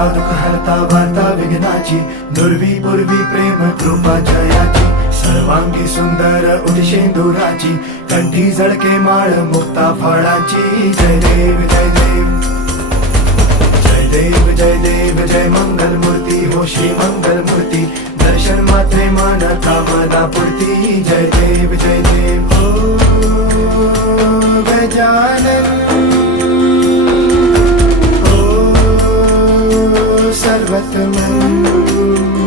हरता दुःख हरता वार्ता विघ्नाची, दुर्वी पूर्वी प्रेम कृपा जयाची, सर्वांगी सुंदर उदिशेंदुराची, कंठी झळके माळ मुक्ता फळाची. जय देव जय देव जय देव जय देव जय मंगल मूर्ती हो श्री मंगल मूर्ती, दर्शन मात्रे मन कामना पूर्ती. जय देव जय देव हो गजानन हो सर्वतमन.